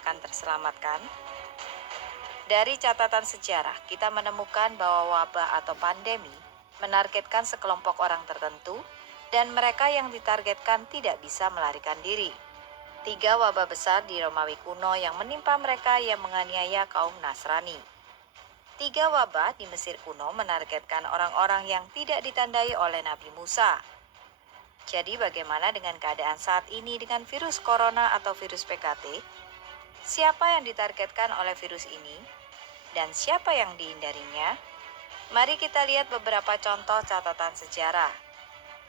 akan terselamatkan? Dari catatan sejarah, kita menemukan bahwa wabah atau pandemi menargetkan sekelompok orang tertentu dan mereka yang ditargetkan tidak bisa melarikan diri. 3 wabah besar di Romawi kuno yang menimpa mereka yang menganiaya kaum Nasrani. 3 wabah di Mesir kuno menargetkan orang-orang yang tidak ditandai oleh Nabi Musa. Jadi bagaimana dengan keadaan saat ini dengan virus corona atau virus PKT? Siapa yang ditargetkan oleh virus ini? Dan siapa yang dihindarinya? Mari kita lihat beberapa contoh catatan sejarah.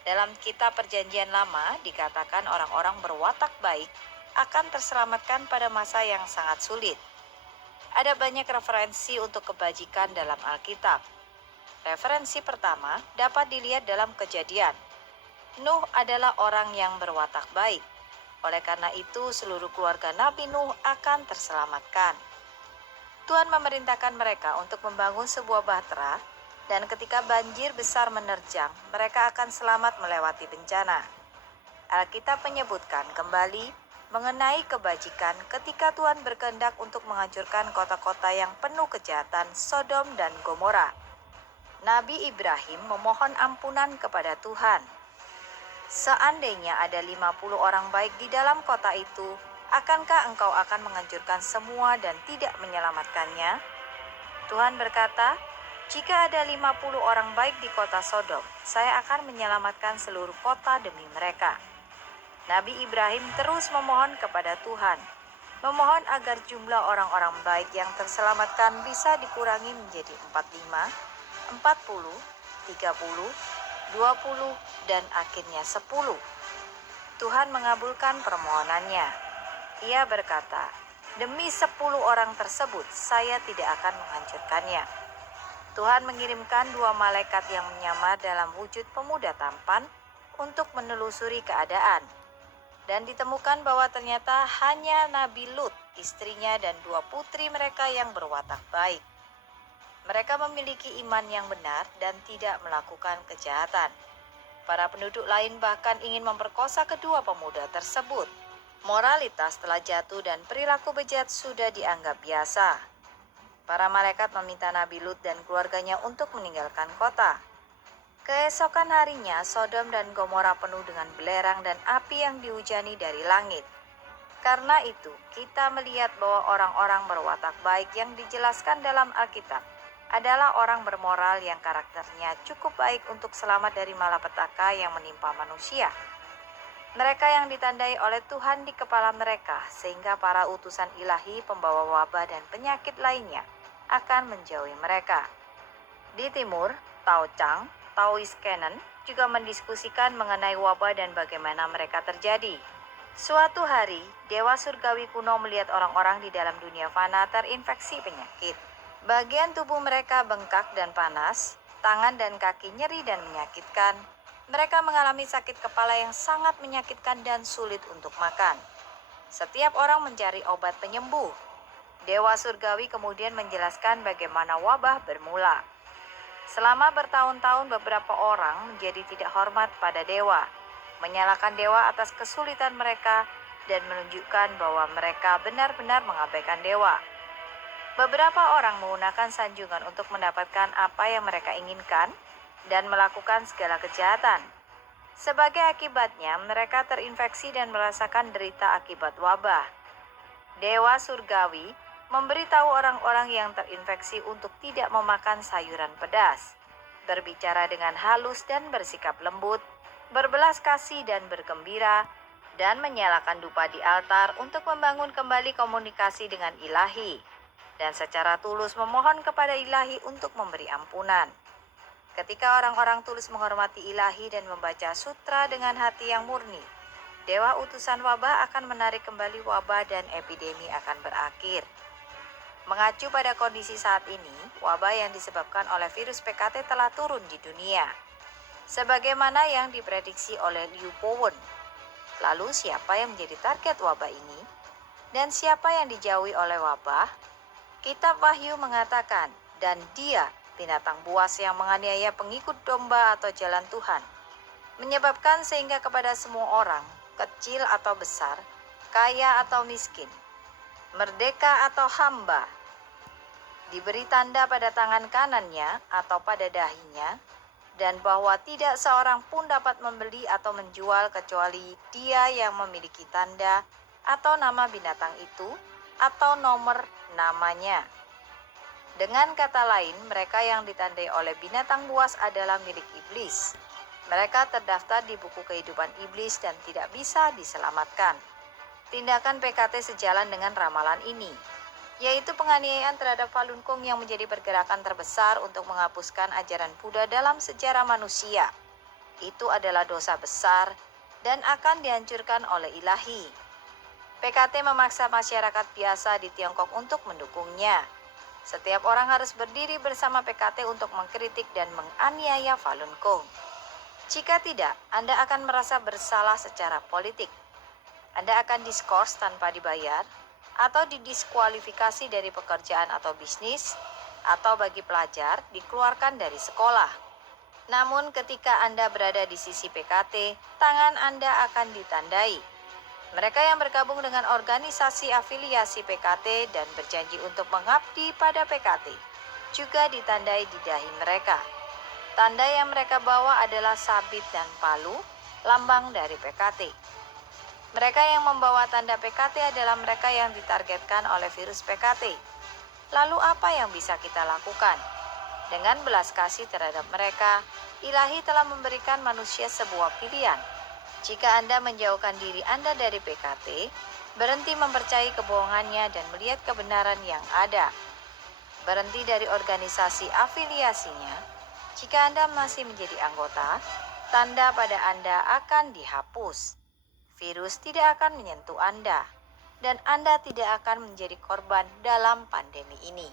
Dalam kitab Perjanjian Lama dikatakan orang-orang berwatak baik akan terselamatkan pada masa yang sangat sulit. Ada banyak referensi untuk kebajikan dalam Alkitab. Referensi pertama dapat dilihat dalam Kejadian. Nuh adalah orang yang berwatak baik. Oleh karena itu, seluruh keluarga Nabi Nuh akan terselamatkan. Tuhan memerintahkan mereka untuk membangun sebuah bahtera, dan ketika banjir besar menerjang, mereka akan selamat melewati bencana. Alkitab menyebutkan kembali mengenai kebajikan ketika Tuhan berkehendak untuk menghancurkan kota-kota yang penuh kejahatan, Sodom dan Gomora. Nabi Ibrahim memohon ampunan kepada Tuhan. Seandainya ada 50 orang baik di dalam kota itu, akankah engkau akan menghancurkan semua dan tidak menyelamatkannya? Tuhan berkata, jika ada 50 orang baik di kota Sodom, saya akan menyelamatkan seluruh kota demi mereka. Nabi Ibrahim terus memohon kepada Tuhan, memohon agar jumlah orang-orang baik yang terselamatkan bisa dikurangi menjadi 45, 40, 30, 20, dan akhirnya 10. Tuhan mengabulkan permohonannya. Ia berkata, demi 10 orang tersebut saya tidak akan menghancurkannya. Tuhan mengirimkan 2 malaikat yang menyamar dalam wujud pemuda tampan untuk menelusuri keadaan. Dan ditemukan bahwa ternyata hanya Nabi Lut, istrinya dan 2 putri mereka yang berwatak baik. Mereka memiliki iman yang benar dan tidak melakukan kejahatan. Para penduduk lain bahkan ingin memperkosa kedua pemuda tersebut. Moralitas telah jatuh dan perilaku bejat sudah dianggap biasa. Para malaikat meminta Nabi Lut dan keluarganya untuk meninggalkan kota. Keesokan harinya, Sodom dan Gomora penuh dengan belerang dan api yang dihujani dari langit. Karena itu, kita melihat bahwa orang-orang berwatak baik yang dijelaskan dalam Alkitab adalah orang bermoral yang karakternya cukup baik untuk selamat dari malapetaka yang menimpa manusia. Mereka yang ditandai oleh Tuhan di kepala mereka, sehingga para utusan ilahi pembawa wabah dan penyakit lainnya akan menjauhi mereka. Di timur, Tao Chang, Taoist Canon juga mendiskusikan mengenai wabah dan bagaimana mereka terjadi. Suatu hari, dewa surgawi kuno melihat orang-orang di dalam dunia fana terinfeksi penyakit. Bagian tubuh mereka bengkak dan panas, tangan dan kaki nyeri dan menyakitkan. Mereka mengalami sakit kepala yang sangat menyakitkan dan sulit untuk makan. Setiap orang mencari obat penyembuh. Dewa surgawi kemudian menjelaskan bagaimana wabah bermula. Selama bertahun-tahun beberapa orang menjadi tidak hormat pada dewa, menyalahkan dewa atas kesulitan mereka, dan menunjukkan bahwa mereka benar-benar mengabaikan dewa. Beberapa orang menggunakan sanjungan untuk mendapatkan apa yang mereka inginkan dan melakukan segala kejahatan. Sebagai akibatnya, mereka terinfeksi dan merasakan derita akibat wabah. Dewa surgawi memberitahu orang-orang yang terinfeksi untuk tidak memakan sayuran pedas, berbicara dengan halus dan bersikap lembut, berbelas kasih dan bergembira, dan menyalakan dupa di altar untuk membangun kembali komunikasi dengan ilahi, dan secara tulus memohon kepada ilahi untuk memberi ampunan. Ketika orang-orang tulus menghormati ilahi dan membaca sutra dengan hati yang murni, dewa utusan wabah akan menarik kembali wabah dan epidemi akan berakhir. Mengacu pada kondisi saat ini, wabah yang disebabkan oleh virus PKT telah turun di dunia, sebagaimana yang diprediksi oleh Liu Bowen. Lalu siapa yang menjadi target wabah ini? Dan siapa yang dijauhi oleh wabah? Kitab Wahyu mengatakan, dan dia, binatang buas yang menganiaya pengikut domba atau jalan Tuhan, menyebabkan sehingga kepada semua orang, kecil atau besar, kaya atau miskin, merdeka atau hamba. Diberi tanda pada tangan kanannya atau pada dahinya, dan bahwa tidak seorang pun dapat membeli atau menjual kecuali dia yang memiliki tanda atau nama binatang itu atau nomor namanya. Dengan kata lain, mereka yang ditandai oleh binatang buas adalah milik iblis. Mereka terdaftar di buku kehidupan iblis dan tidak bisa diselamatkan. Tindakan PKT sejalan dengan ramalan ini, yaitu penganiayaan terhadap Falun Gong yang menjadi pergerakan terbesar untuk menghapuskan ajaran Buddha dalam sejarah manusia. Itu adalah dosa besar dan akan dihancurkan oleh ilahi. PKT memaksa masyarakat biasa di Tiongkok untuk mendukungnya. Setiap orang harus berdiri bersama PKT untuk mengkritik dan menganiaya Falun Gong. Jika tidak, Anda akan merasa bersalah secara politik. Anda akan diskors tanpa dibayar, atau didiskualifikasi dari pekerjaan atau bisnis, atau bagi pelajar dikeluarkan dari sekolah. Namun ketika Anda berada di sisi PKT, tangan Anda akan ditandai. Mereka yang bergabung dengan organisasi afiliasi PKT dan berjanji untuk mengabdi pada PKT juga ditandai di dahi mereka. Tanda yang mereka bawa adalah sabit dan palu, lambang dari PKT. Mereka yang membawa tanda PKT adalah mereka yang ditargetkan oleh virus PKT. Lalu apa yang bisa kita lakukan? Dengan belas kasih terhadap mereka, ilahi telah memberikan manusia sebuah pilihan. Jika Anda menjauhkan diri Anda dari PKT, berhenti mempercayai kebohongannya dan melihat kebenaran yang ada. Berhenti dari organisasi afiliasinya. Jika Anda masih menjadi anggota, tanda pada Anda akan dihapus. Virus tidak akan menyentuh Anda, dan Anda tidak akan menjadi korban dalam pandemi ini.